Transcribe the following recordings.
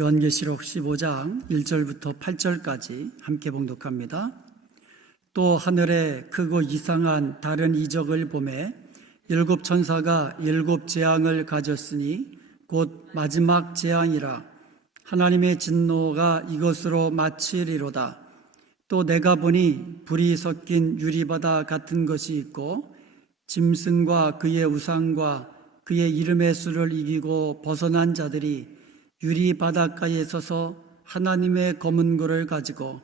요한계시록 15장 1절부터 8절까지 함께 봉독합니다. 또 하늘에 크고 이상한 다른 이적을 보매 일곱 천사가 일곱 재앙을 가졌으니 곧 마지막 재앙이라. 하나님의 진노가 이것으로 마치리로다. 또 내가 보니 불이 섞인 유리바다 같은 것이 있고 짐승과 그의 우상과 그의 이름의 수를 이기고 벗어난 자들이 유리 바닷가에 서서 하나님의 검은 고를 가지고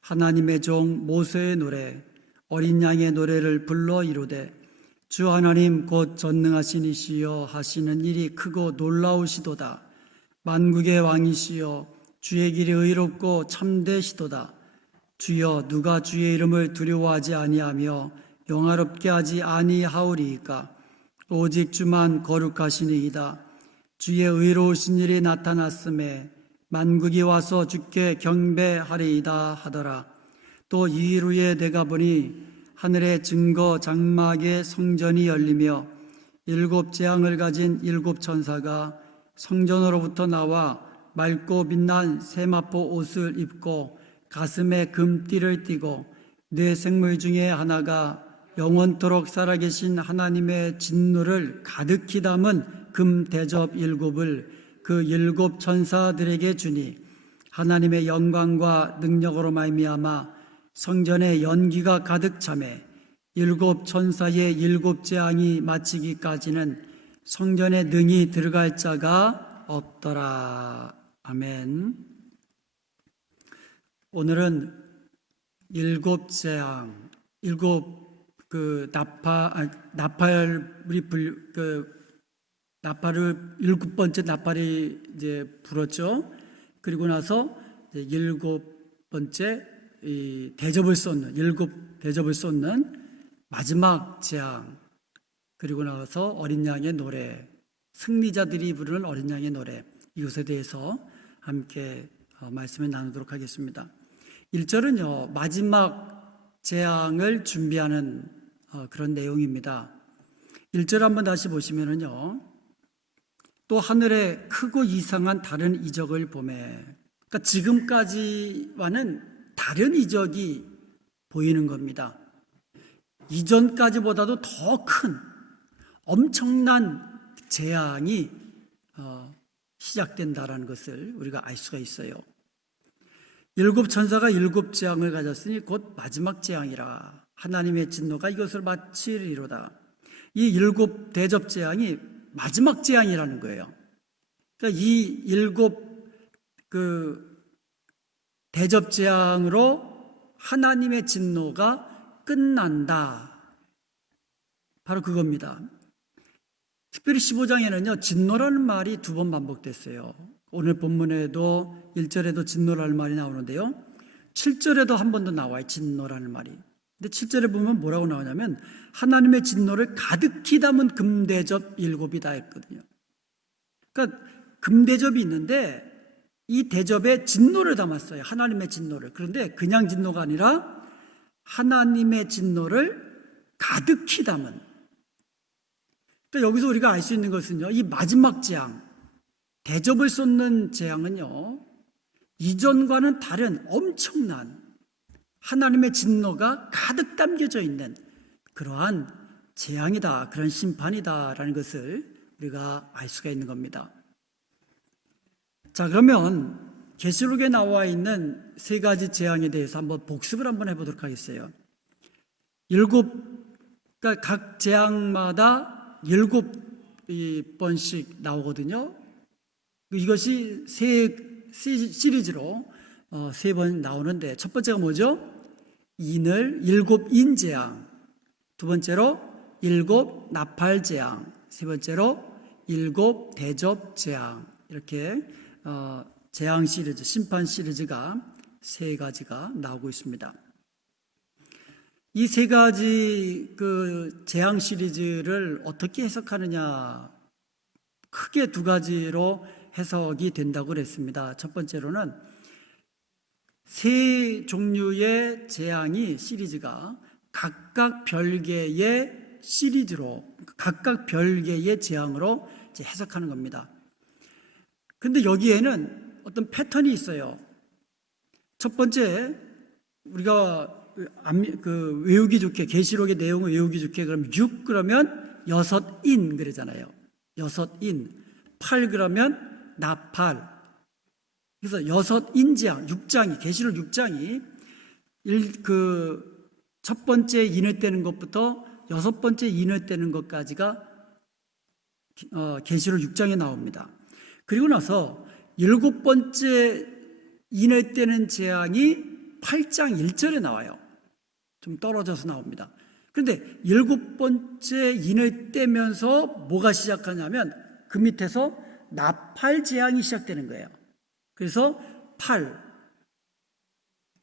하나님의 종 모세의 노래 어린 양의 노래를 불러 이르되 주 하나님 곧 전능하신 이시여 하시는 일이 크고 놀라우시도다. 만국의 왕이시여 주의 길이 의롭고 참되시도다. 주여 누가 주의 이름을 두려워하지 아니하며 영화롭게 하지 아니하오리이까. 오직 주만 거룩하시니이다. 주의 의로우신 일이 나타났음에 만국이 와서 주께 경배하리이다 하더라. 또 2일 후에 내가 보니 하늘의 증거 장막의 성전이 열리며 일곱 재앙을 가진 일곱 천사가 성전으로부터 나와 맑고 빛난 세마포 옷을 입고 가슴에 금띠를 띠고 네 생물 중에 하나가 영원토록 살아계신 하나님의 진노를 가득히 담은 금 대접 일곱을 그 일곱 천사들에게 주니 하나님의 영광과 능력으로 말미암아 성전에 연기가 가득 차매 일곱 천사의 일곱 재앙이 마치기까지는 성전에 능히 들어갈 자가 없더라. 아멘. 오늘은 일곱 재앙, 나팔을 일곱 번째 나팔이 이제 불었죠. 그리고 나서 이제 일곱 번째 대접을 쏟는 일곱 대접을 쏟는 마지막 재앙, 그리고 나서 어린 양의 노래, 승리자들이 부르는 어린 양의 노래, 이것에 대해서 함께 말씀을 나누도록 하겠습니다. 1절은요 마지막 재앙을 준비하는 그런 내용입니다. 1절 한번 다시 보시면은요, 또 하늘에 크고 이상한 다른 이적을 보매, 그러니까 지금까지와는 다른 이적이 보이는 겁니다. 이전까지보다도 더 큰 엄청난 재앙이 시작된다라는 것을 우리가 알 수가 있어요. 일곱 천사가 일곱 재앙을 가졌으니 곧 마지막 재앙이라. 하나님의 진노가 이것을 마치리로다. 이 일곱 대접 재앙이 마지막 재앙이라는 거예요. 그러니까 이 일곱 대접 재앙으로 하나님의 진노가 끝난다. 바로 그겁니다. 특별히 15장에는요 진노라는 말이 두 번 반복됐어요. 오늘 본문에도 1절에도 진노라는 말이 나오는데요, 7절에도 한 번 더 나와요. 진노라는 말이. 근데 7절에 보면 뭐라고 나오냐면 하나님의 진노를 가득히 담은 금대접 일곱이다 했거든요. 그러니까 금대접이 있는데 이 대접에 진노를 담았어요. 하나님의 진노를. 그런데 그냥 진노가 아니라 하나님의 진노를 가득히 담은. 그러니까 여기서 우리가 알 수 있는 것은요, 이 마지막 재앙, 대접을 쏟는 재앙은요 이전과는 다른 엄청난 하나님의 진노가 가득 담겨져 있는 그러한 재앙이다, 그런 심판이다라는 것을 우리가 알 수가 있는 겁니다. 자, 그러면 계시록에 나와 있는 세 가지 재앙에 대해서 한번 복습을 한번 해보도록 하겠어요. 그러니까 각 재앙마다 7번씩 나오거든요. 이것이 시리즈로 3번 나오는데, 첫 번째가 뭐죠? 일곱 인재앙, 두 번째로 일곱 나팔재앙, 세 번째로 일곱 대접재앙, 이렇게 재앙 시리즈, 심판 시리즈가 세 가지가 나오고 있습니다. 이 세 가지 재앙 시리즈를 어떻게 해석하느냐, 크게 두 가지로 해석이 된다고 그랬습니다. 첫 번째로는 세 종류의 재앙이 시리즈가 각각 별개의 시리즈로, 각각 별개의 재앙으로 해석하는 겁니다. 근데 여기에는 어떤 패턴이 있어요. 첫 번째, 우리가 외우기 좋게, 계시록의 내용을 외우기 좋게, 그럼 6 그러면 여섯인 그러잖아요. 여섯인. 8 그러면 나팔. 그래서 여섯인 재앙, 6장이, 계시록 6장이 첫 번째 인을 떼는 것부터 여섯 번째 인을 떼는 것까지가 계시록 6장에 나옵니다. 그리고 나서 일곱 번째 인을 떼는 재앙이 8장 1절에 나와요. 좀 떨어져서 나옵니다. 그런데 일곱 번째 인을 떼면서 뭐가 시작하냐면 그 밑에서 나팔 재앙이 시작되는 거예요. 그래서 8,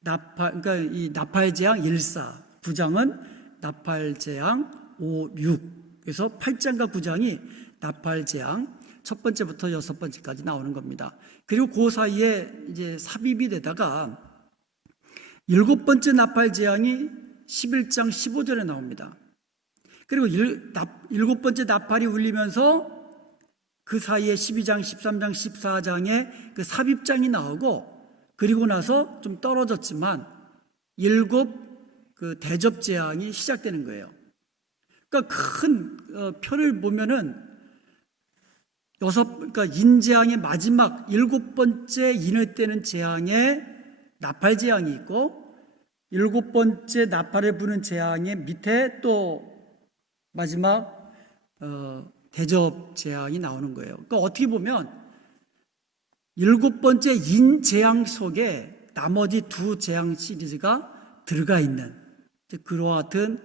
그러니까 이 나팔 재앙 1사, 9장은 나팔 재앙 5, 6. 그래서 8장과 9장이 나팔 재앙 첫 번째부터 여섯 번째까지 나오는 겁니다. 그리고 그 사이에 이제 삽입이 되다가 일곱 번째 나팔 재앙이 11장 15절에 나옵니다. 그리고 일곱 번째 나팔이 울리면서 그 사이에 12장, 13장, 14장에 그 삽입장이 나오고, 그리고 나서 좀 떨어졌지만 일곱 그 대접 재앙이 시작되는 거예요. 그러니까 큰 표를 보면은 그러니까 인재앙의 마지막 일곱 번째 인을 떼는 재앙에 나팔 재앙이 있고, 일곱 번째 나팔을 부는 재앙의 밑에 또 마지막 대접 재앙이 나오는 거예요. 그러니까 어떻게 보면 일곱 번째 인 재앙 속에 나머지 두 재앙 시리즈가 들어가 있는 그와 같은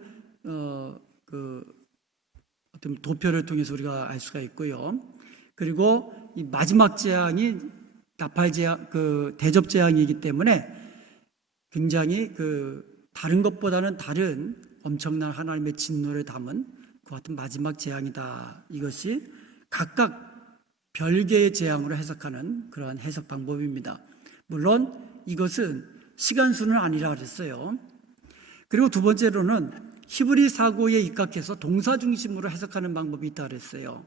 어떤 도표를 통해서 우리가 알 수가 있고요. 그리고 이 마지막 재앙이 나팔 재앙, 대접 재앙이기 때문에 굉장히 다른 것보다는 다른 엄청난 하나님의 진노를 담은 그 같은 마지막 재앙이다. 이것이 각각 별개의 재앙으로 해석하는 그러한 해석 방법입니다. 물론 이것은 시간수는 아니라 그랬어요. 그리고 두 번째로는 히브리 사고에 입각해서 동사 중심으로 해석하는 방법이 있다 그랬어요.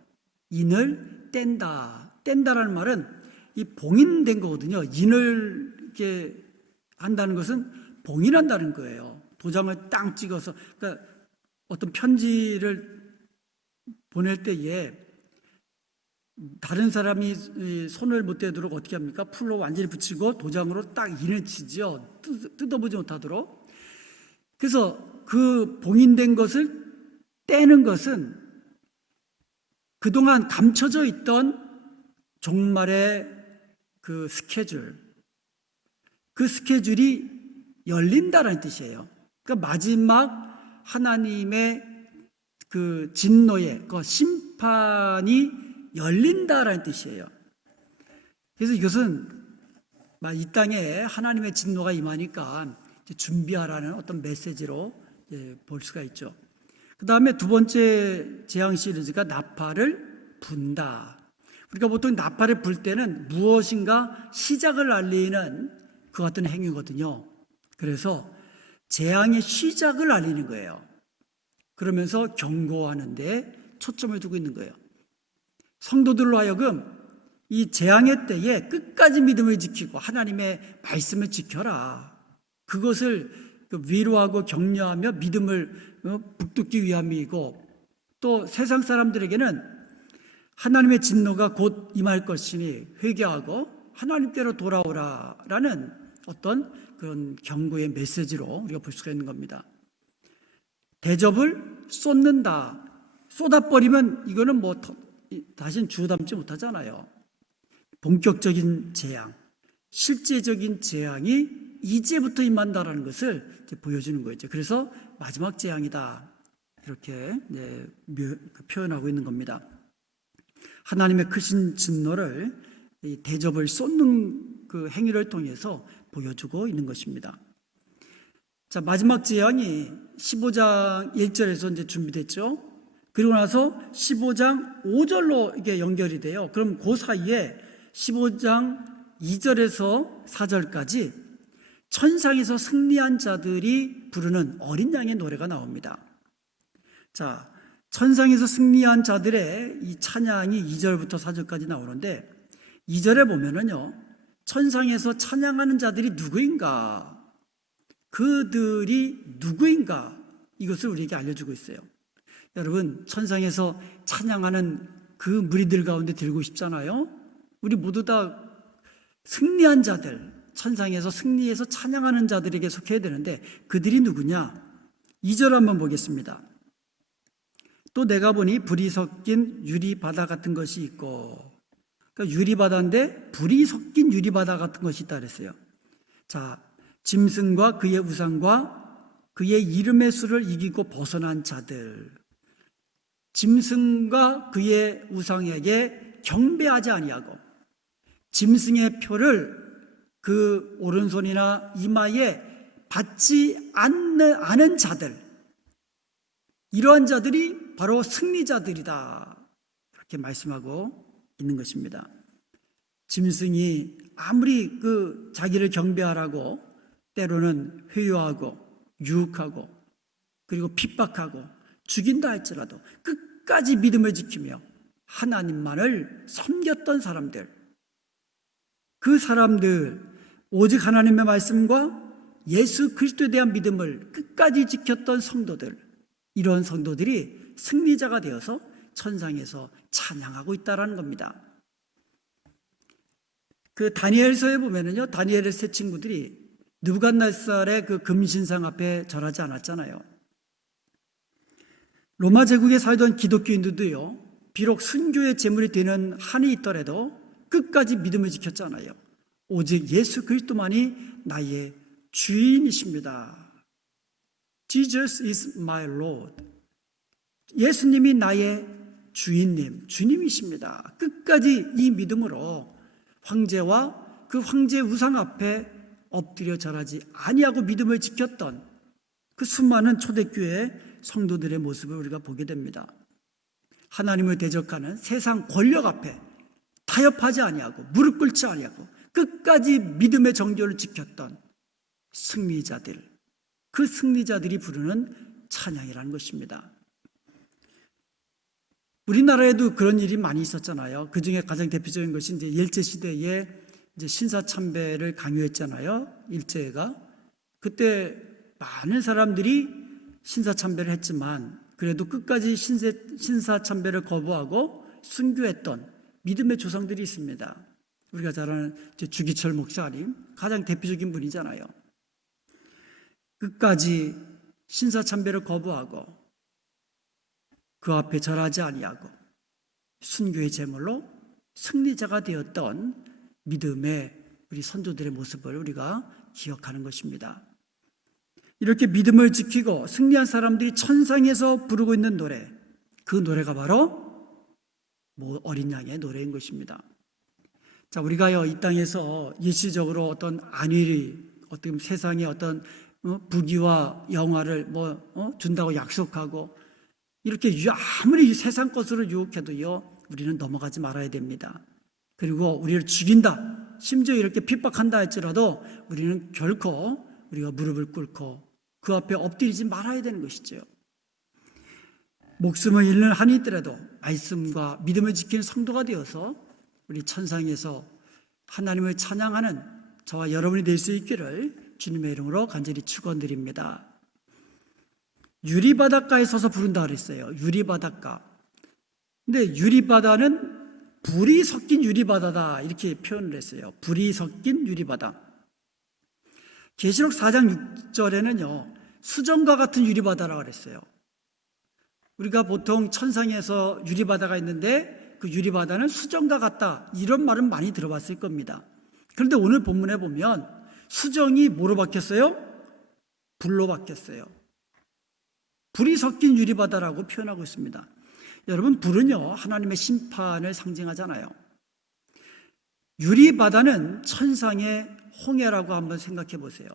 인을 뗀다. 뗀다라는 말은 이 봉인된 거거든요. 인을 이렇게 한다는 것은 봉인한다는 거예요. 도장을 땅 찍어서, 그러니까 어떤 편지를 보낼 때에 다른 사람이 손을 못 대도록 어떻게 합니까? 풀로 완전히 붙이고 도장으로 딱 인을 치죠. 뜯어보지 못하도록. 그래서 그 봉인된 것을 떼는 것은 그동안 감춰져 있던 종말의 그 스케줄이 열린다라는 뜻이에요. 그러니까 마지막 하나님의 그 진노의 그 심판이 열린다라는 뜻이에요. 그래서 이것은 이 땅에 하나님의 진노가 임하니까 준비하라는 어떤 메시지로 볼 수가 있죠. 그 다음에 두 번째 재앙 시리즈가 나팔을 분다. 우리가 보통 나팔을 불 때는 무엇인가 시작을 알리는 그 같은 행위거든요. 그래서 재앙의 시작을 알리는 거예요. 그러면서 경고하는 데 초점을 두고 있는 거예요. 성도들로 하여금 이 재앙의 때에 끝까지 믿음을 지키고 하나님의 말씀을 지켜라. 그것을 위로하고 격려하며 믿음을 북돋기 위함이고, 또 세상 사람들에게는 하나님의 진노가 곧 임할 것이니 회개하고 하나님께로 돌아오라라는 어떤 그런 경고의 메시지로 우리가 볼 수가 있는 겁니다. 대접을 쏟는다. 쏟아버리면 이거는 다시는 주워 담지 못하잖아요. 본격적인 재앙, 실제적인 재앙이 이제부터 임한다라는 것을 보여주는 거죠. 그래서 마지막 재앙이다. 이렇게 표현하고 있는 겁니다. 하나님의 크신 진노를 대접을 쏟는 그 행위를 통해서 보여주고 있는 것입니다. 자, 마지막 재앙이 15장 1절에서 이제 준비됐죠. 그리고 나서 15장 5절로 이게 연결이 돼요. 그럼 그 사이에 15장 2절에서 4절까지 천상에서 승리한 자들이 부르는 어린 양의 노래가 나옵니다. 자, 천상에서 승리한 자들의 이 찬양이 2절부터 4절까지 나오는데 2절에 보면은요, 천상에서 찬양하는 자들이 누구인가? 그들이 누구인가? 이것을 우리에게 알려주고 있어요. 여러분, 천상에서 찬양하는 그 무리들 가운데 들고 싶잖아요. 우리 모두 다 승리한 자들, 천상에서 승리해서 찬양하는 자들에게 속해야 되는데 그들이 누구냐? 2절 한번 보겠습니다. 또 내가 보니 불이 섞인 유리바다 같은 것이 있고, 그러니까 유리바다인데 불이 섞인 유리바다 같은 것이 있다 그랬어요. 자, 짐승과 그의 우상과 그의 이름의 수를 이기고 벗어난 자들, 짐승과 그의 우상에게 경배하지 아니하고 짐승의 표를 그 오른손이나 이마에 받지 않은 자들, 이러한 자들이 바로 승리자들이다, 그렇게 말씀하고 있는 것입니다. 짐승이 아무리 자기를 경배하라고 때로는 회유하고 유혹하고 그리고 핍박하고 죽인다 할지라도 끝까지 믿음을 지키며 하나님만을 섬겼던 사람들, 그 사람들, 오직 하나님의 말씀과 예수 그리스도에 대한 믿음을 끝까지 지켰던 성도들, 이런 성도들이 승리자가 되어서 천상에서 찬양하고 있다는 겁니다. 그 다니엘서에 보면은요, 다니엘의 세 친구들이 느부갓네살의 그 금신상 앞에 절하지 않았잖아요. 로마 제국에 살던 기독교인들도요, 비록 순교의 제물이 되는 한이 있더라도 끝까지 믿음을 지켰잖아요. 오직 예수 그리스도만이 나의 주인이십니다. Jesus is my Lord. 예수님이 나의 주인님, 주님이십니다. 끝까지 이 믿음으로 황제와 그 황제의 우상 앞에 엎드려 절하지 아니하고 믿음을 지켰던 그 수많은 초대교회 성도들의 모습을 우리가 보게 됩니다. 하나님을 대적하는 세상 권력 앞에 타협하지 아니하고 무릎 꿇지 아니하고 끝까지 믿음의 정조를 지켰던 승리자들, 그 승리자들이 부르는 찬양이라는 것입니다. 우리나라에도 그런 일이 많이 있었잖아요. 그 중에 가장 대표적인 것이 이제 일제시대에 이제 신사참배를 강요했잖아요. 일제가. 그때 많은 사람들이 신사참배를 했지만 그래도 끝까지 신사참배를 거부하고 순교했던 믿음의 조상들이 있습니다. 우리가 잘 아는 주기철 목사님, 가장 대표적인 분이잖아요. 끝까지 신사참배를 거부하고 그 앞에 절하지 아니하고 순교의 제물로 승리자가 되었던 믿음의 우리 선조들의 모습을 우리가 기억하는 것입니다. 이렇게 믿음을 지키고 승리한 사람들이 천상에서 부르고 있는 노래, 그 노래가 바로 어린 양의 노래인 것입니다. 자, 우리가요, 이 땅에서 일시적으로 어떤 안위를, 어떤 세상의 어떤 부귀와 영화를 준다고 약속하고 이렇게 아무리 세상 것으로 유혹해도요, 우리는 넘어가지 말아야 됩니다. 그리고 우리를 죽인다, 심지어 이렇게 핍박한다 할지라도 우리는 결코 우리가 무릎을 꿇고 그 앞에 엎드리지 말아야 되는 것이죠. 목숨을 잃는 한이 있더라도 말씀과 믿음을 지키는 성도가 되어서 우리 천상에서 하나님을 찬양하는 저와 여러분이 될 수 있기를 주님의 이름으로 간절히 축원드립니다. 유리바닷가에 서서 부른다 그랬어요. 유리바닷가. 근데 유리바다는 불이 섞인 유리바다다, 이렇게 표현을 했어요. 불이 섞인 유리바다. 계시록 4장 6절에는요, 수정과 같은 유리바다라고 그랬어요. 우리가 보통 천상에서 유리바다가 있는데 그 유리바다는 수정과 같다, 이런 말은 많이 들어봤을 겁니다. 그런데 오늘 본문에 보면 수정이 뭐로 바뀌었어요? 불로 바뀌었어요. 불이 섞인 유리바다라고 표현하고 있습니다. 여러분, 불은요, 하나님의 심판을 상징하잖아요. 유리바다는 천상의 홍해라고 한번 생각해 보세요.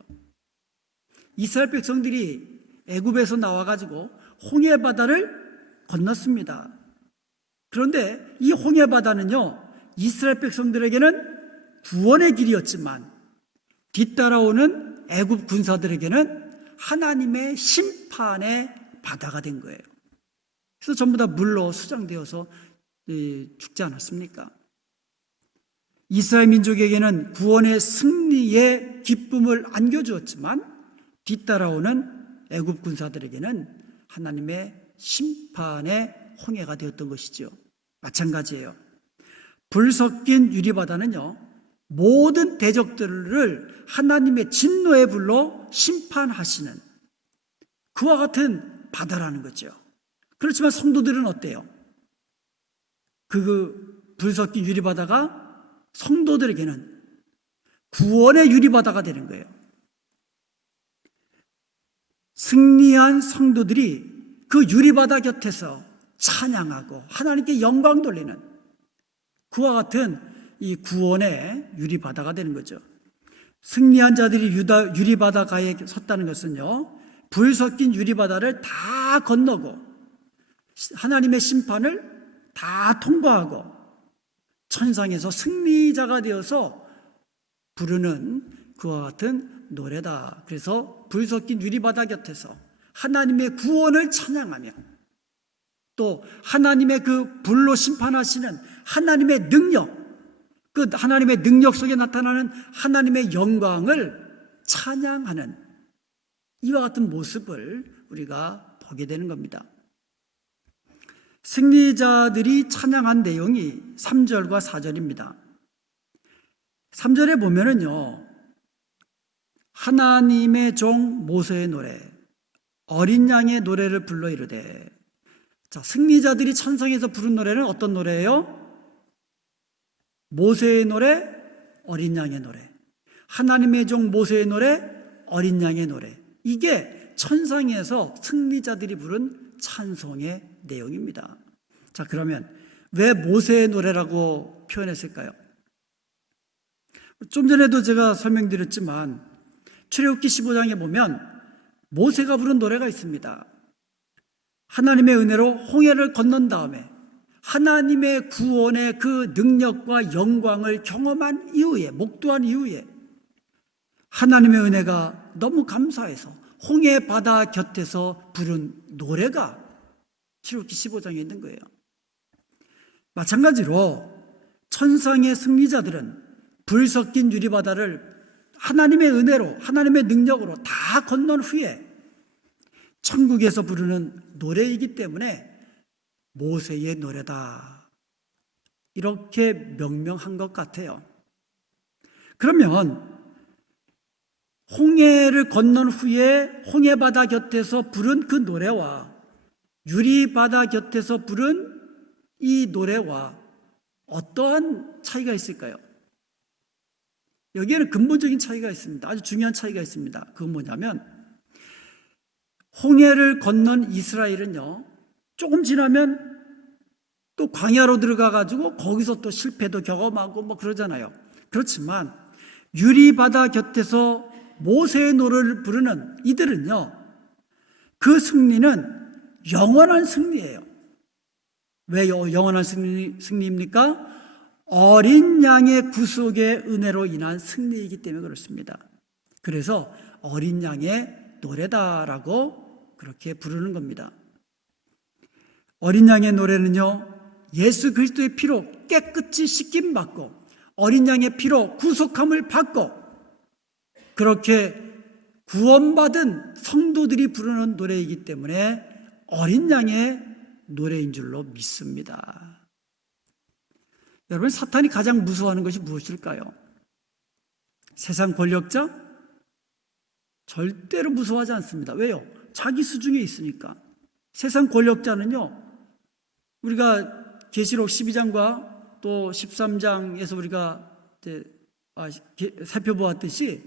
이스라엘 백성들이 애굽에서 나와가지고 홍해바다를 건넜습니다. 그런데 이 홍해바다는요, 이스라엘 백성들에게는 구원의 길이었지만 뒤따라오는 애굽 군사들에게는 하나님의 심판의 바다가 된 거예요. 그래서 전부 다 물로 수장되어서 죽지 않았습니까? 이스라엘 민족에게는 구원의 승리의 기쁨을 안겨주었지만 뒤따라오는 애굽 군사들에게는 하나님의 심판의 홍해가 되었던 것이지요. 마찬가지예요. 불 섞인 유리바다는요, 모든 대적들을 하나님의 진노의 불로 심판하시는 그와 같은 바다라는 거죠. 그렇지만 성도들은 어때요? 그 불 섞인 유리바다가 성도들에게는 구원의 유리바다가 되는 거예요. 승리한 성도들이 그 유리바다 곁에서 찬양하고 하나님께 영광 돌리는 그와 같은 이 구원의 유리바다가 되는 거죠. 승리한 자들이 유리바다가에 섰다는 것은요, 불 섞인 유리바다를 다 건너고 하나님의 심판을 다 통과하고 천상에서 승리자가 되어서 부르는 그와 같은 노래다. 그래서 불 섞인 유리바다 곁에서 하나님의 구원을 찬양하며 또 하나님의 그 불로 심판하시는 하나님의 능력, 그 하나님의 능력 속에 나타나는 하나님의 영광을 찬양하는 이와 같은 모습을 우리가 보게 되는 겁니다. 승리자들이 찬양한 내용이 3절과 4절입니다. 3절에 보면은요, 하나님의 종 모세의 노래, 어린 양의 노래를 불러 이르되. 자, 승리자들이 천상에서 부른 노래는 어떤 노래예요? 모세의 노래, 어린 양의 노래. 하나님의 종 모세의 노래, 어린 양의 노래. 이게 천상에서 승리자들이 부른 찬송의 내용입니다. 자, 그러면 왜 모세의 노래라고 표현했을까요? 좀 전에도 제가 설명드렸지만 출애굽기 15장에 보면 모세가 부른 노래가 있습니다. 하나님의 은혜로 홍해를 건넌 다음에 하나님의 구원의 그 능력과 영광을 경험한 이후에, 목도한 이후에 하나님의 은혜가 너무 감사해서 홍해 바다 곁에서 부른 노래가 출애굽기 15장에 있는 거예요. 마찬가지로 천상의 승리자들은 불 섞인 유리바다를 하나님의 은혜로, 하나님의 능력으로 다 건넌 후에 천국에서 부르는 노래이기 때문에 모세의 노래다, 이렇게 명명한 것 같아요. 그러면 홍해를 건넌 후에 홍해바다 곁에서 부른 그 노래와 유리바다 곁에서 부른 이 노래와 어떠한 차이가 있을까요? 여기에는 근본적인 차이가 있습니다. 아주 중요한 차이가 있습니다. 그건 뭐냐면 홍해를 건넌 이스라엘은요, 조금 지나면 또 광야로 들어가가지고 거기서 또 실패도 경험하고 뭐 그러잖아요. 그렇지만 유리바다 곁에서 모세의 노래를 부르는 이들은요, 그 승리는 영원한 승리예요. 왜 영원한 승리입니까? 어린 양의 구속의 은혜로 인한 승리이기 때문에 그렇습니다. 그래서 어린 양의 노래다라고 그렇게 부르는 겁니다. 어린 양의 노래는요, 예수 그리스도의 피로 깨끗이 씻김받고 어린 양의 피로 구속함을 받고 그렇게 구원받은 성도들이 부르는 노래이기 때문에 어린 양의 노래인 줄로 믿습니다. 여러분, 사탄이 가장 무서워하는 것이 무엇일까요? 세상 권력자? 절대로 무서워하지 않습니다. 왜요? 자기 수중에 있으니까. 세상 권력자는요, 우리가 계시록 12장과 또 13장에서 우리가 살펴보았듯이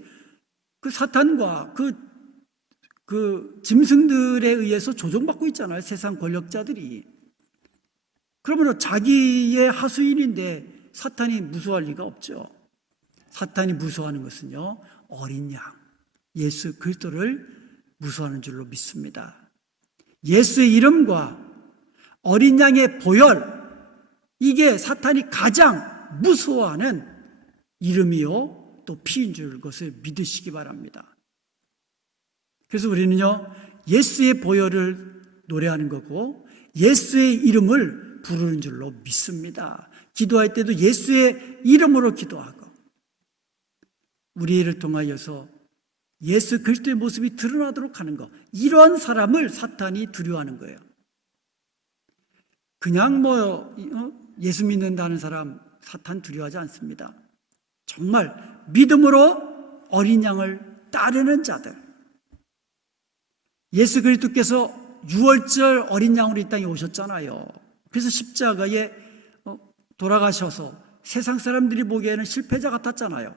그 사탄과 그 짐승들에 의해서 조종받고 있잖아요. 세상 권력자들이. 그러면 자기의 하수인인데 사탄이 무서워할 리가 없죠. 사탄이 무서워하는 것은요, 어린 양, 예수 그리스도를 무서워하는 줄로 믿습니다. 예수의 이름과 어린 양의 보혈, 이게 사탄이 가장 무서워하는 이름이요 또 피인 줄 것을 믿으시기 바랍니다. 그래서 우리는요, 예수의 보혈을 노래하는 거고 예수의 이름을 우리를 부르는 줄로 믿습니다. 기도할 때도 예수의 이름으로 기도하고 우리를 통하여서 예수 그리스도의 모습이 드러나도록 하는 것, 이러한 사람을 사탄이 두려워하는 거예요. 그냥 예수 믿는다는 사람 사탄 두려워하지 않습니다. 정말 믿음으로 어린 양을 따르는 자들, 예수 그리스도께서 6월절 어린 양으로 이 땅에 오셨잖아요. 그래서 십자가에 돌아가셔서 세상 사람들이 보기에는 실패자 같았잖아요.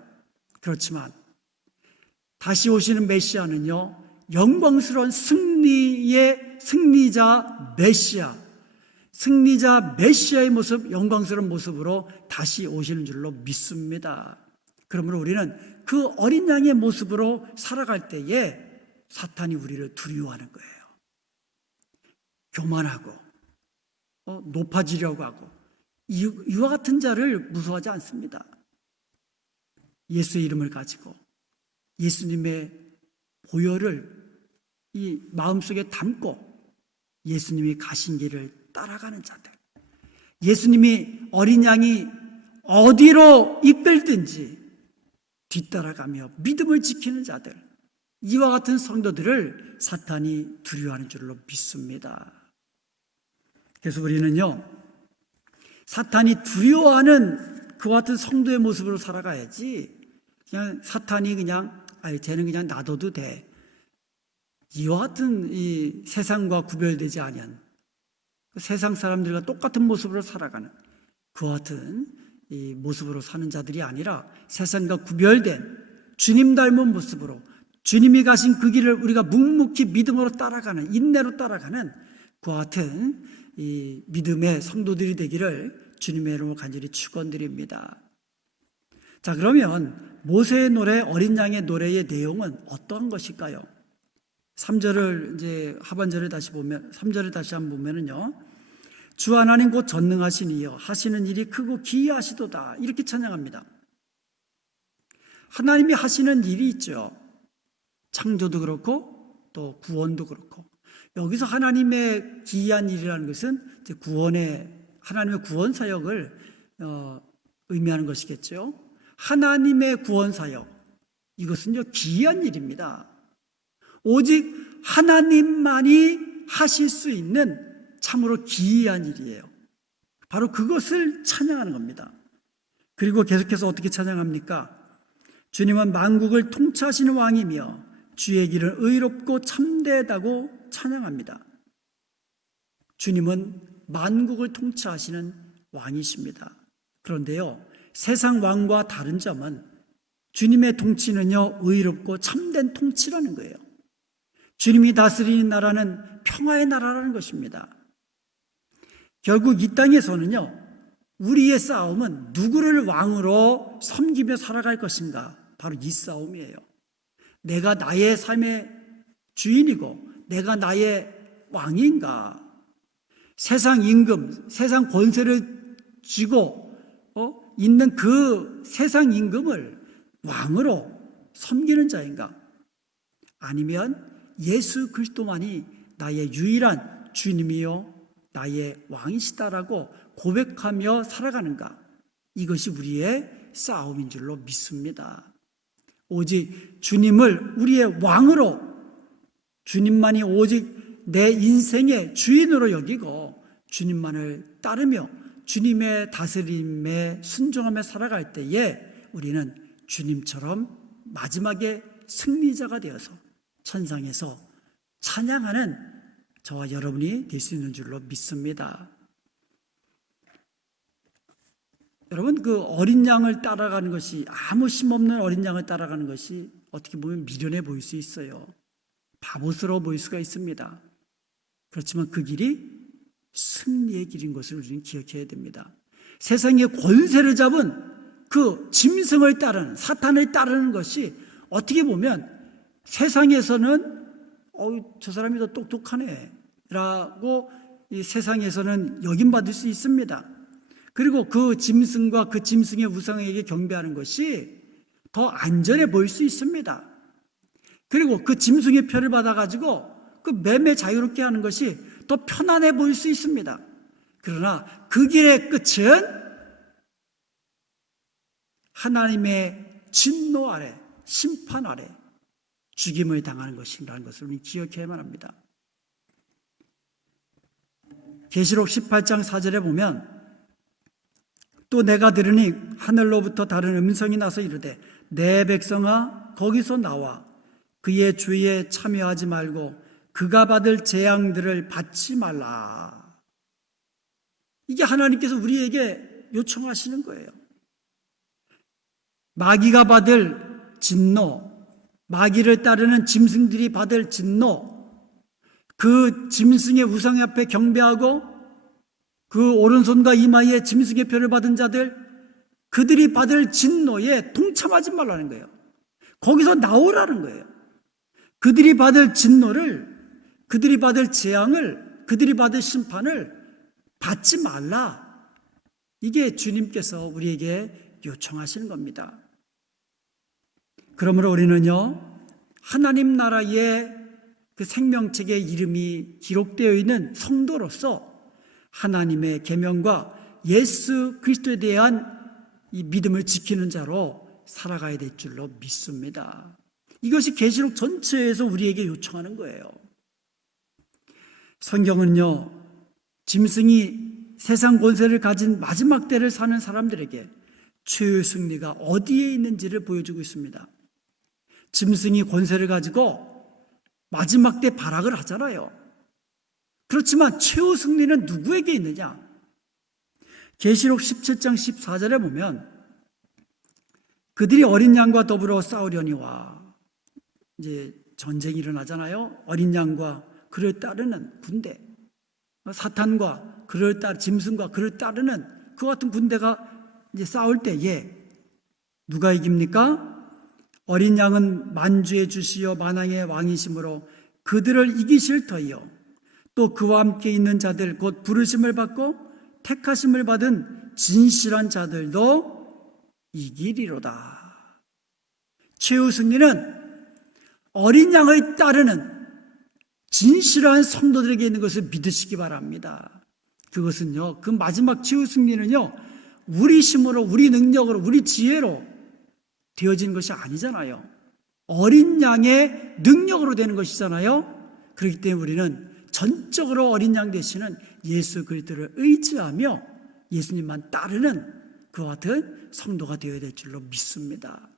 그렇지만 다시 오시는 메시아는요, 영광스러운 승리의 승리자 메시아의 모습, 영광스러운 모습으로 다시 오시는 줄로 믿습니다. 그러므로 우리는 그 어린 양의 모습으로 살아갈 때에 사탄이 우리를 두려워하는 거예요. 교만하고 높아지려고 하고 이와 같은 자를 무서워하지 않습니다. 예수의 이름을 가지고 예수님의 보혈을 이 마음속에 담고 예수님이 가신 길을 따라가는 자들, 예수님이 어린 양이 어디로 이끌든지 뒤따라가며 믿음을 지키는 자들, 이와 같은 성도들을 사탄이 두려워하는 줄로 믿습니다. 그래서 우리는요, 사탄이 두려워하는 그와 같은 성도의 모습으로 살아가야지, 그냥 사탄이 쟤는 그냥 놔둬도 돼, 이와 같은 이 세상과 구별되지 아니한 세상 사람들과 똑같은 모습으로 살아가는 그와 같은 이 모습으로 사는 자들이 아니라 세상과 구별된 주님 닮은 모습으로 주님이 가신 그 길을 우리가 묵묵히 믿음으로 따라가는, 인내로 따라가는 그와 같은 이 믿음의 성도들이 되기를 주님의 이름으로 간절히 축원드립니다. 자, 그러면 모세의 노래, 어린 양의 노래의 내용은 어떠한 것일까요? 3절을 이제 하반절을 다시 보면, 3절을 다시 한번 보면은요, 주 하나님 곧 전능하신 이여 하시는 일이 크고 기이하시도다, 이렇게 찬양합니다. 하나님이 하시는 일이 있죠. 창조도 그렇고 또 구원도 그렇고, 여기서 하나님의 기이한 일이라는 것은 이제 하나님의 구원 사역을 의미하는 것이겠죠. 하나님의 구원 사역, 이것은요 기이한 일입니다. 오직 하나님만이 하실 수 있는 참으로 기이한 일이에요. 바로 그것을 찬양하는 겁니다. 그리고 계속해서 어떻게 찬양합니까? 주님은 만국을 통치하시는 왕이며 주의 길은 의롭고 참되다고 찬양합니다. 주님은 만국을 통치하시는 왕이십니다. 그런데요, 세상 왕과 다른 점은 주님의 통치는요 의롭고 참된 통치라는 거예요. 주님이 다스리는 나라는 평화의 나라라는 것입니다. 결국 이 땅에서는요, 우리의 싸움은 누구를 왕으로 섬기며 살아갈 것인가, 바로 이 싸움이에요. 내가 나의 삶의 주인이고 내가 나의 왕인가, 세상 임금, 세상 권세를 쥐고 있는 그 세상 임금을 왕으로 섬기는 자인가, 아니면 예수 그리스도만이 나의 유일한 주님이요 나의 왕이시다라고 고백하며 살아가는가, 이것이 우리의 싸움인 줄로 믿습니다. 오직 주님을 우리의 왕으로, 주님만이 오직 내 인생의 주인으로 여기고 주님만을 따르며 주님의 다스림에 순종하며 살아갈 때에 우리는 주님처럼 마지막에 승리자가 되어서 천상에서 찬양하는 저와 여러분이 될 수 있는 줄로 믿습니다. 여러분, 그 어린 양을 따라가는 것이, 아무 힘없는 어린 양을 따라가는 것이 어떻게 보면 미련해 보일 수 있어요. 바보스러워 보일 수가 있습니다. 그렇지만 그 길이 승리의 길인 것을 우리는 기억해야 됩니다. 세상의 권세를 잡은 그 짐승을 따르는, 사탄을 따르는 것이 어떻게 보면 세상에서는 저 사람이 더 똑똑하네 라고 이 세상에서는 여김받을 수 있습니다. 그리고 그 짐승과 그 짐승의 우상에게 경배하는 것이 더 안전해 보일 수 있습니다. 그리고 그 짐승의 표를 받아가지고 그 매매 자유롭게 하는 것이 더 편안해 보일 수 있습니다. 그러나 그 길의 끝은 하나님의 진노 아래, 심판 아래 죽임을 당하는 것이라는 것을 우리 기억해야만 합니다. 계시록 18장 4절에 보면 또 내가 들으니 하늘로부터 다른 음성이 나서 이르되 내 백성아 거기서 나와 그의 주의에 참여하지 말고 그가 받을 재앙들을 받지 말라. 이게 하나님께서 우리에게 요청하시는 거예요. 마귀가 받을 진노, 마귀를 따르는 짐승들이 받을 진노, 그 짐승의 우상 앞에 경배하고 그 오른손과 이마에 짐승의 표를 받은 자들, 그들이 받을 진노에 동참하지 말라는 거예요. 거기서 나오라는 거예요. 그들이 받을 진노를, 그들이 받을 재앙을, 그들이 받을 심판을 받지 말라. 이게 주님께서 우리에게 요청하시는 겁니다. 그러므로 우리는요, 하나님 나라의 그 생명책의 이름이 기록되어 있는 성도로서 하나님의 계명과 예수 그리스도에 대한 이 믿음을 지키는 자로 살아가야 될 줄로 믿습니다. 이것이 계시록 전체에서 우리에게 요청하는 거예요. 성경은요, 짐승이 세상 권세를 가진 마지막 때를 사는 사람들에게 최후의 승리가 어디에 있는지를 보여주고 있습니다. 짐승이 권세를 가지고 마지막 때 발악을 하잖아요. 그렇지만 최후 승리는 누구에게 있느냐? 계시록 17장 14절에 보면 그들이 어린 양과 더불어 싸우려니와, 이제 전쟁이 일어나잖아요. 어린 양과 그를 따르는 군대, 사탄과 그를 따르 짐승과 그를 따르는 그 같은 군대가 이제 싸울 때에 누가 이깁니까? 어린 양은 만주의 주시여 만왕의 왕이심으로 그들을 이기실 터이요 또 그와 함께 있는 자들 곧 부르심을 받고 택하심을 받은 진실한 자들도 이기리로다. 최후 승리는 어린 양을 따르는 진실한 성도들에게 있는 것을 믿으시기 바랍니다. 그것은요, 그 마지막 최후 승리는요, 우리 힘으로, 우리 능력으로, 우리 지혜로 되어진 것이 아니잖아요. 어린 양의 능력으로 되는 것이잖아요. 그렇기 때문에 우리는 전적으로 어린 양 되시는 예수 그리스도를 의지하며 예수님만 따르는 그와 같은 성도가 되어야 될 줄로 믿습니다.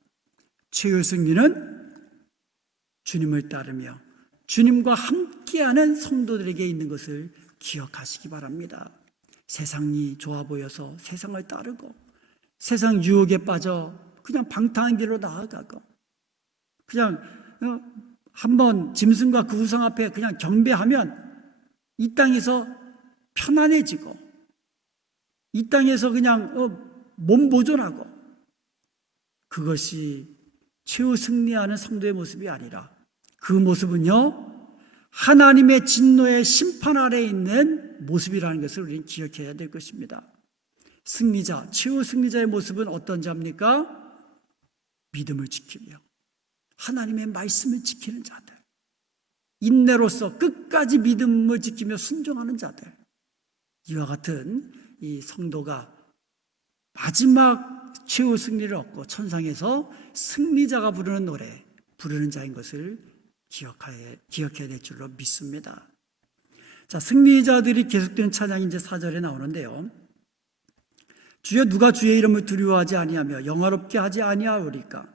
최후의 승리는 주님을 따르며 주님과 함께하는 성도들에게 있는 것을 기억하시기 바랍니다. 세상이 좋아 보여서 세상을 따르고 세상 유혹에 빠져 그냥 방탕한 길로 나아가고 그냥 한번 짐승과 그 우상 앞에 그냥 경배하면 이 땅에서 편안해지고 이 땅에서 그냥 몸보존하고, 그것이 최후 승리하는 성도의 모습이 아니라 그 모습은요, 하나님의 진노의 심판 아래에 있는 모습이라는 것을 우리는 기억해야 될 것입니다. 승리자, 최후 승리자의 모습은 어떤 자입니까? 믿음을 지키며 하나님의 말씀을 지키는 자들, 인내로서 끝까지 믿음을 지키며 순종하는 자들, 이와 같은 이 성도가 마지막 최후 승리를 얻고 천상에서 승리자가 부르는 노래, 부르는 자인 것을 기억해야 될 줄로 믿습니다. 자, 승리자들이 계속되는 찬양이 이제 4절에 나오는데요. 주여 누가 주의 이름을 두려워하지 아니하며 영화롭게 하지 아니하오리까?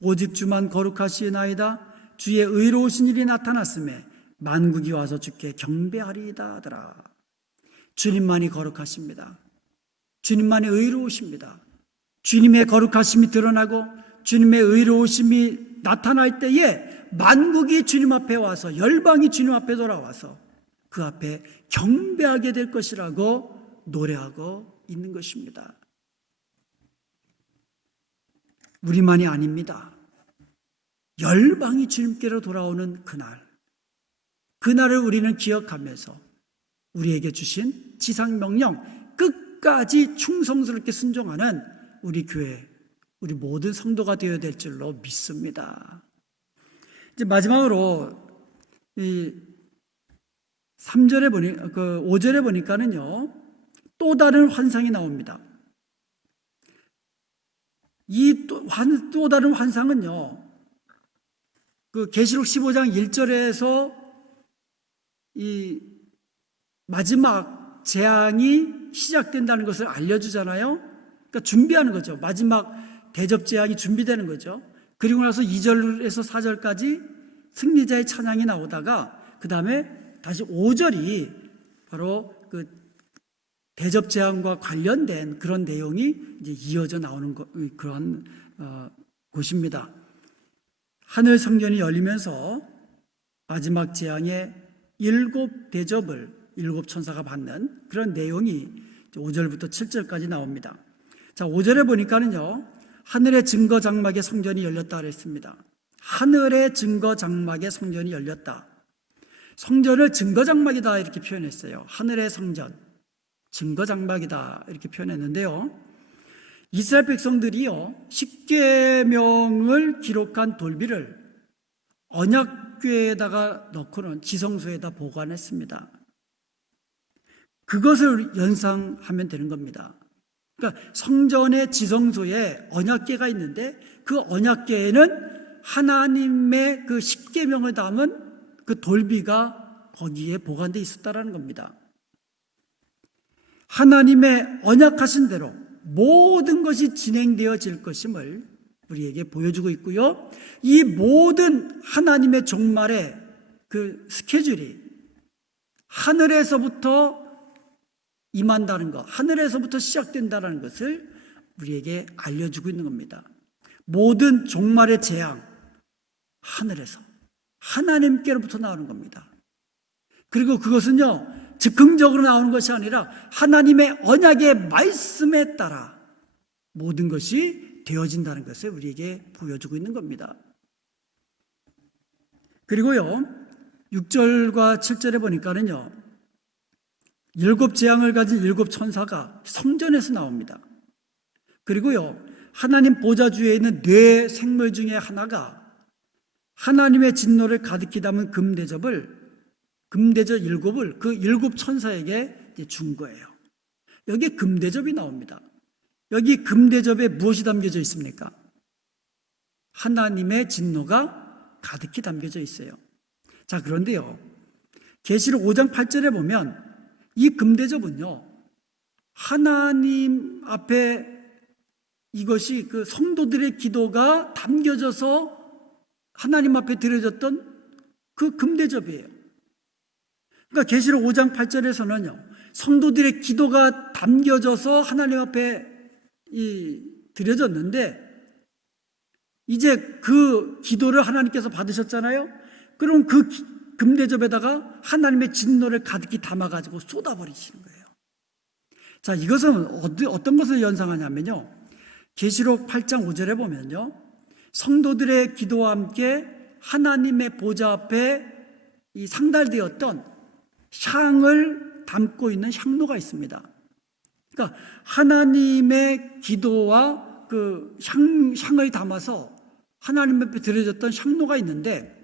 오직 주만 거룩하시나이다. 주의 의로우신 일이 나타났음에 만국이 와서 주께 경배하리이다 하더라. 주님만이 거룩하십니다. 주님만이 의로우십니다. 주님의 거룩하심이 드러나고 주님의 의로우심이 나타날 때에 만국이 주님 앞에 와서, 열방이 주님 앞에 돌아와서 그 앞에 경배하게 될 것이라고 노래하고 있는 것입니다. 우리만이 아닙니다. 열방이 주님께로 돌아오는 그날을 우리는 기억하면서 우리에게 주신 지상명령 끝까지 충성스럽게 순종하는 우리 교회, 우리 모든 성도가 되어야 될 줄로 믿습니다. 이제 마지막으로 이 3절에 5절에 보니까는요, 또 다른 환상이 나옵니다. 이 또 다른 환상은요, 그 계시록 15장 1절에서 이 마지막 재앙이 시작된다는 것을 알려주잖아요. 그러니까 준비하는 거죠. 마지막 대접 재앙이 준비되는 거죠. 그리고 나서 2절에서 4절까지 승리자의 찬양이 나오다가 그 다음에 다시 5절이 바로 그 대접 재앙과 관련된 그런 내용이 이제 이어져 나오는 그런 곳입니다. 하늘 성전이 열리면서 마지막 재앙의 7 대접을 7 천사가 받는 그런 내용이 5절부터 7절까지 나옵니다. 자, 5절에 보니까는요, 하늘의 증거 장막의 성전이 열렸다 그랬습니다. 하늘의 증거 장막의 성전이 열렸다. 성전을 증거 장막이다 이렇게 표현했어요. 하늘의 성전, 증거 장막이다 이렇게 표현했는데요. 이스라엘 백성들이요, 십계명을 기록한 돌비를 언약궤에다가 넣고는 지성소에다 보관했습니다. 그것을 연상하면 되는 겁니다. 그러니까 성전의 지성소에 언약궤가 있는데 그 언약궤에는 하나님의 그 십계명을 담은 그 돌비가 거기에 보관되어 있었다라는 겁니다. 하나님의 언약하신 대로 모든 것이 진행되어질 것임을 우리에게 보여주고 있고요. 이 모든 하나님의 종말의 그 스케줄이 하늘에서부터 임한다는 것, 하늘에서부터 시작된다는 것을 우리에게 알려주고 있는 겁니다. 모든 종말의 재앙, 하늘에서 하나님께로부터 나오는 겁니다. 그리고 그것은요, 즉흥적으로 나오는 것이 아니라 하나님의 언약의 말씀에 따라 모든 것이 되어진다는 것을 우리에게 보여주고 있는 겁니다. 그리고요, 6절과 7절에 보니까는요, 7 재앙을 가진 7 천사가 성전에서 나옵니다. 그리고요, 하나님 보좌 주위에 있는 네 생물 중에 하나가 하나님의 진노를 가득히 담은 금대접 7을 그 7 천사에게 준 거예요. 여기에 금대접이 나옵니다. 여기 금대접에 무엇이 담겨져 있습니까? 하나님의 진노가 가득히 담겨져 있어요. 자, 그런데요, 계시록 5장 8절에 보면 이 금대접은요, 하나님 앞에 이것이 그 성도들의 기도가 담겨져서 하나님 앞에 드려졌던 그 금대접이에요. 그러니까 계시록 5장 8절에서는요, 성도들의 기도가 담겨져서 하나님 앞에 드려졌는데 이제 그 기도를 하나님께서 받으셨잖아요. 그럼 그 금대접에다가 하나님의 진노를 가득히 담아가지고 쏟아버리시는 거예요. 자, 이것은 어떤 것을 연상하냐면요, 계시록 8장 5절에 보면요, 성도들의 기도와 함께 하나님의 보좌 앞에 이 상달되었던 향을 담고 있는 향로가 있습니다. 그러니까 하나님의 기도와 그 향을 담아서 하나님 앞에 드려졌던 향로가 있는데,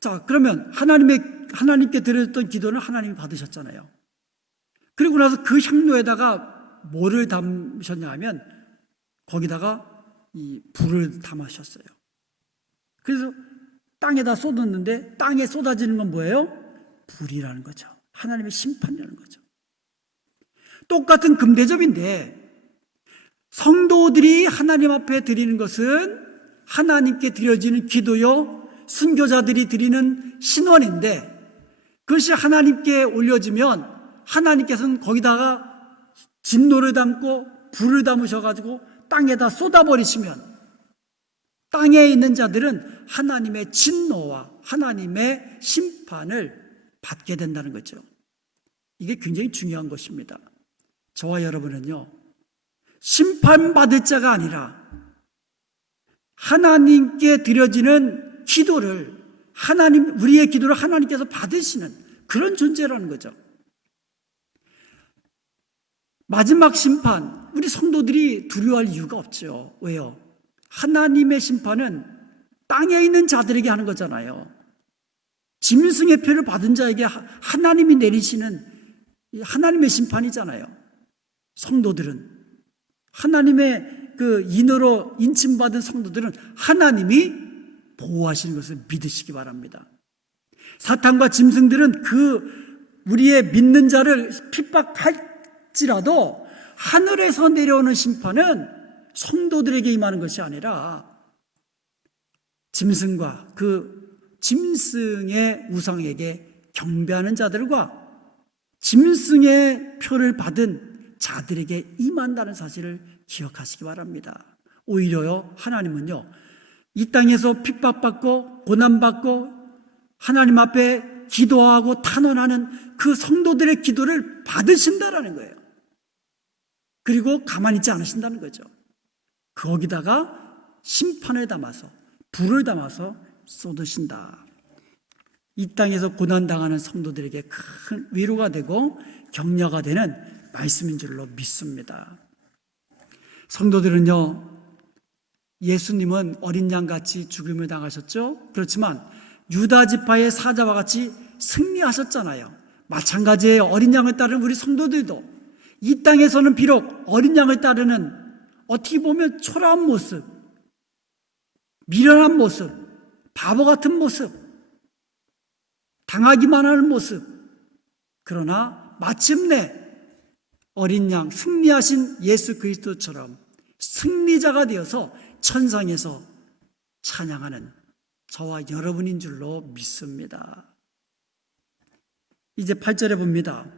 자, 그러면 하나님께 드려졌던 기도는 하나님이 받으셨잖아요. 그리고 나서 그 향로에다가 뭐를 담으셨냐 하면 거기다가 이 불을 담으셨어요. 그래서 땅에다 쏟았는데 땅에 쏟아지는 건 뭐예요? 불이라는 거죠. 하나님의 심판이라는 거죠. 똑같은 금대접인데 성도들이 하나님 앞에 드리는 것은 하나님께 드려지는 기도요, 순교자들이 드리는 신원인데 그것이 하나님께 올려지면 하나님께서는 거기다가 진노를 담고 불을 담으셔가지고 땅에다 쏟아버리시면 땅에 있는 자들은 하나님의 진노와 하나님의 심판을 받게 된다는 거죠. 이게 굉장히 중요한 것입니다. 저와 여러분은요, 심판받을 자가 아니라 하나님께 드려지는 기도를 우리의 기도를 하나님께서 받으시는 그런 존재라는 거죠. 마지막 심판, 우리 성도들이 두려워할 이유가 없죠. 왜요? 하나님의 심판은 땅에 있는 자들에게 하는 거잖아요. 짐승의 표를 받은 자에게 하나님이 내리시는 하나님의 심판이잖아요. 성도들은 하나님의 그 인으로 인침받은 성도들은 하나님이 보호하시는 것을 믿으시기 바랍니다. 사탄과 짐승들은 우리의 믿는 자를 핍박할지라도 하늘에서 내려오는 심판은 성도들에게 임하는 것이 아니라 짐승과 그 짐승의 우상에게 경배하는 자들과 짐승의 표를 받은 자들에게 임한다는 사실을 기억하시기 바랍니다. 오히려요, 하나님은요, 이 땅에서 핍박받고 고난받고 하나님 앞에 기도하고 탄원하는 그 성도들의 기도를 받으신다라는 거예요. 그리고 가만히 있지 않으신다는 거죠. 거기다가 심판을 담아서, 불을 담아서 쏟으신다. 이 땅에서 고난당하는 성도들에게 큰 위로가 되고 격려가 되는 말씀인 줄로 믿습니다. 성도들은요, 예수님은 어린 양같이 죽임을 당하셨죠. 그렇지만 유다 지파의 사자와 같이 승리하셨잖아요. 마찬가지예요. 어린 양을 따르는 우리 성도들도 이 땅에서는 비록 어린 양을 따르는 어떻게 보면 초라한 모습, 미련한 모습, 바보 같은 모습, 당하기만 하는 모습, 그러나 마침내 어린 양 승리하신 예수 그리스도처럼 승리자가 되어서 천상에서 찬양하는 저와 여러분인 줄로 믿습니다. 이제 8절에 봅니다.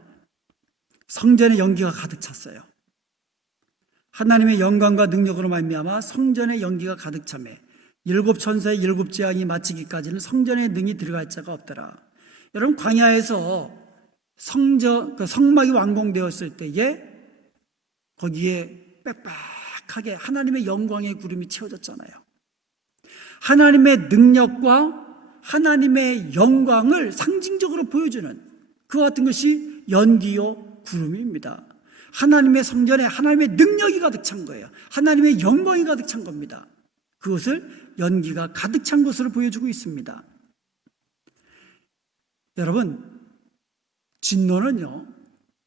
성전의 연기가 가득 찼어요. 하나님의 영광과 능력으로 말미암아 성전의 연기가 가득 차매 일곱 천사의 일곱 재앙이 마치기까지는 성전에 능히 들어갈 자가 없더라. 여러분, 광야에서 성막이 완공되었을 때에 거기에 빽빽하게 하나님의 영광의 구름이 채워졌잖아요. 하나님의 능력과 하나님의 영광을 상징적으로 보여주는 그와 같은 것이 연기요 구름입니다. 하나님의 성전에 하나님의 능력이 가득 찬 거예요. 하나님의 영광이 가득 찬 겁니다. 그것을 연기가 가득 찬 것으로 보여주고 있습니다. 여러분, 진노는요,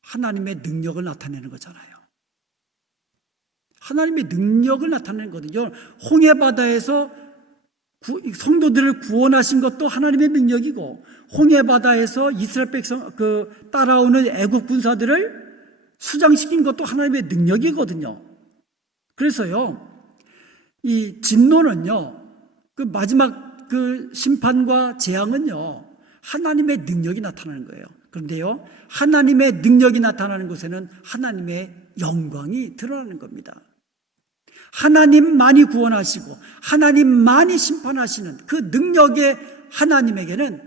하나님의 능력을 나타내는 거잖아요. 하나님의 능력을 나타내는 거거든요. 홍해바다에서 성도들을 구원하신 것도 하나님의 능력이고, 홍해바다에서 이스라엘 백성 따라오는 애국 군사들을 수장시킨 것도 하나님의 능력이거든요. 그래서요, 이 진노는요, 그 마지막 그 심판과 재앙은요, 하나님의 능력이 나타나는 거예요. 그런데요, 하나님의 능력이 나타나는 곳에는 하나님의 영광이 드러나는 겁니다. 하나님만이 구원하시고 하나님만이 심판하시는 그 능력의 하나님에게는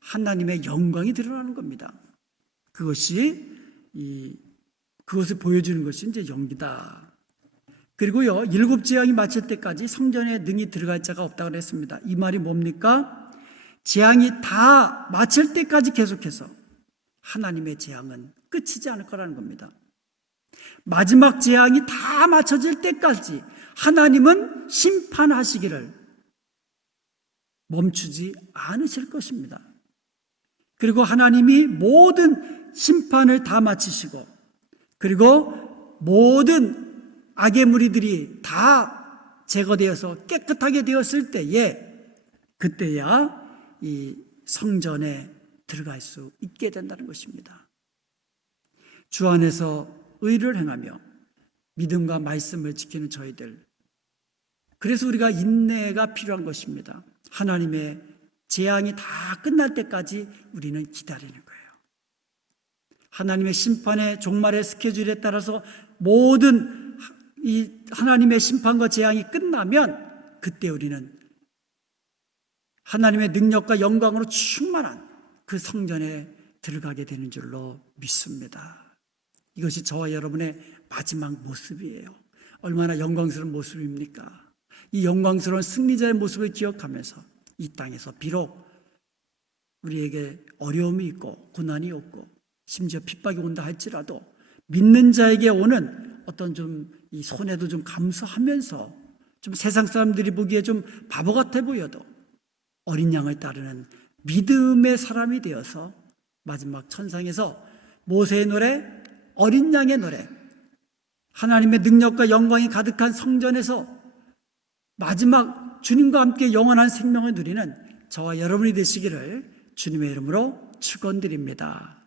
하나님의 영광이 드러나는 겁니다. 그것을 보여주는 것이 이제 연기다. 그리고요, 일곱 재앙이 마칠 때까지 성전에 능히 들어갈 자가 없다고 그랬습니다. 이 말이 뭡니까? 재앙이 다 마칠 때까지 계속해서 하나님의 재앙은 끝이지 않을 거라는 겁니다. 마지막 재앙이 다 맞춰질 때까지 하나님은 심판하시기를 멈추지 않으실 것입니다. 그리고 하나님이 모든 심판을 다 마치시고, 그리고 모든 악의 무리들이 다 제거되어서 깨끗하게 되었을 때에, 그때야 이 성전에 들어갈 수 있게 된다는 것입니다. 주 안에서 의를 행하며 믿음과 말씀을 지키는 저희들, 그래서 우리가 인내가 필요한 것입니다. 하나님의 재앙이 다 끝날 때까지 우리는 기다리는 거예요. 하나님의 심판의 종말의 스케줄에 따라서 모든 이 하나님의 심판과 재앙이 끝나면 그때 우리는 하나님의 능력과 영광으로 충만한 그 성전에 들어가게 되는 줄로 믿습니다. 이것이 저와 여러분의 마지막 모습이에요. 얼마나 영광스러운 모습입니까? 이 영광스러운 승리자의 모습을 기억하면서 이 땅에서 비록 우리에게 어려움이 있고 고난이 없고 심지어 핍박이 온다 할지라도 믿는 자에게 오는 어떤 좀 이 손해도 좀 감수하면서 좀 세상 사람들이 보기에 좀 바보 같아 보여도 어린 양을 따르는 믿음의 사람이 되어서 마지막 천상에서 모세의 노래, 어린 양의 노래, 하나님의 능력과 영광이 가득한 성전에서 마지막 주님과 함께 영원한 생명을 누리는 저와 여러분이 되시기를 주님의 이름으로 축원드립니다.